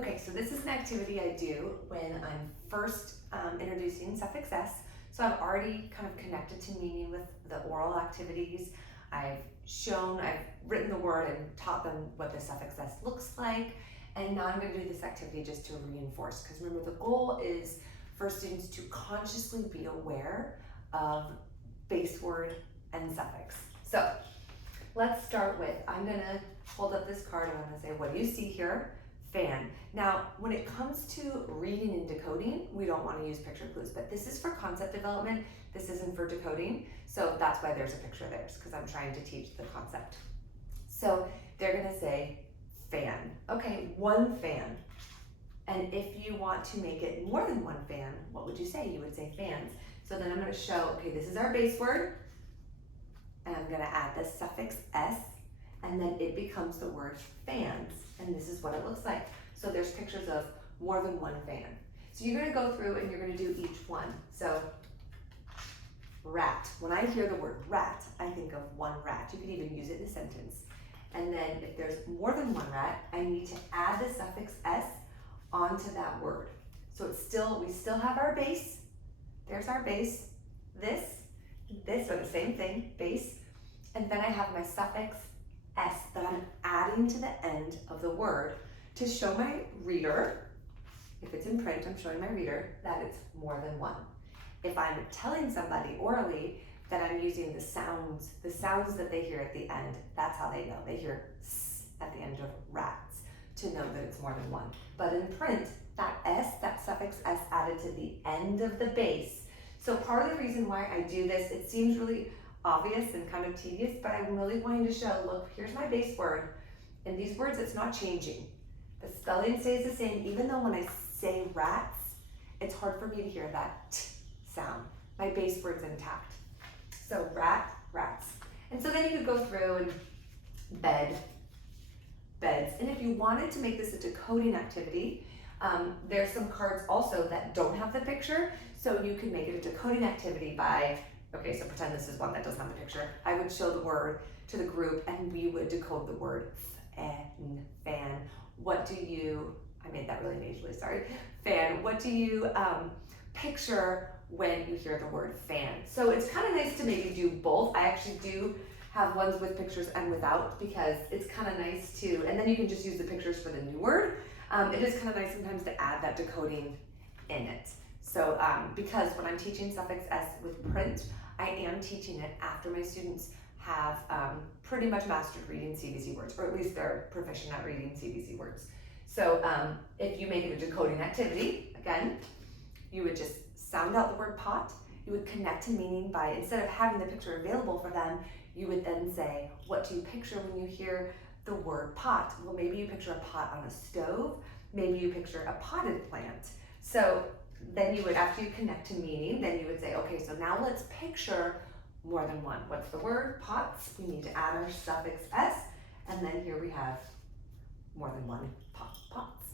Okay, so this is an activity I do when I'm first introducing suffix s. So I've already kind of connected to meaning with the oral activities. I've written the word and taught them what the suffix s looks like. And now I'm going to do this activity just to reinforce, because remember, the goal is for students to consciously be aware of base word and suffix. So let's start with, I'm going to hold up this card and I'm going to say, what do you see here? Fan. Now, when it comes to reading and decoding, we don't want to use picture clues, but this is for concept development. This isn't for decoding. So that's why there's a picture there, because I'm trying to teach the concept. So they're going to say fan. Okay, one fan. And if you want to make it more than one fan, what would you say? You would say fans. So then I'm going to show, okay, this is our base word, and I'm going to add the suffix s, and then it becomes the word fans, and this is what it looks like. So there's pictures of more than one fan. So you're going to go through and you're going to do each one. So rat. When I hear the word rat, I think of one rat. You could even use it in a sentence. And then if there's more than one rat, I need to add the suffix s onto that word. So we still have our base. There's our base. This are the same thing, base. And then I have my suffix s that I'm adding to the end of the word to show my reader, if it's in print, I'm showing my reader that it's more than one. If I'm telling somebody orally that I'm using the sounds that they hear at the end, that's how they know. They hear s at the end of rats to know that it's more than one. But in print, that suffix s added to the end of the base. So part of the reason why I do this, it seems really obvious and kind of tedious, but I'm really wanting to show, look, here's my base word. In these words, it's not changing. The spelling stays the same, even though when I say rats, it's hard for me to hear that t sound. My base word's intact. So rat, rats. And so then you could go through and bed, beds. And if you wanted to make this a decoding activity, there's some cards also that don't have the picture, so you can make it a decoding activity by, okay, so pretend this is one that doesn't have the picture. I would show the word to the group and we would decode the word fan. What do you, I made that really nasally, sorry. Fan, what do you picture when you hear the word fan? So it's kind of nice to maybe do both. I actually do have ones with pictures and without, because it's kind of nice to, and then you can just use the pictures for the new word. It is kind of nice sometimes to add that decoding in it. So because when I'm teaching suffix s with print, I am teaching it after my students have pretty much mastered reading CVC words, or at least they're proficient at reading CVC words. So if you make it a decoding activity, again, you would just sound out the word pot. You would connect to meaning by, instead of having the picture available for them, you would then say, what do you picture when you hear the word pot? Well, maybe you picture a pot on a stove. Maybe you picture a potted plant. So then you would, after you connect to meaning, then you would say, okay, so now let's picture more than one. What's the word? Pots. We need to add our suffix s, and then here we have more than one pots.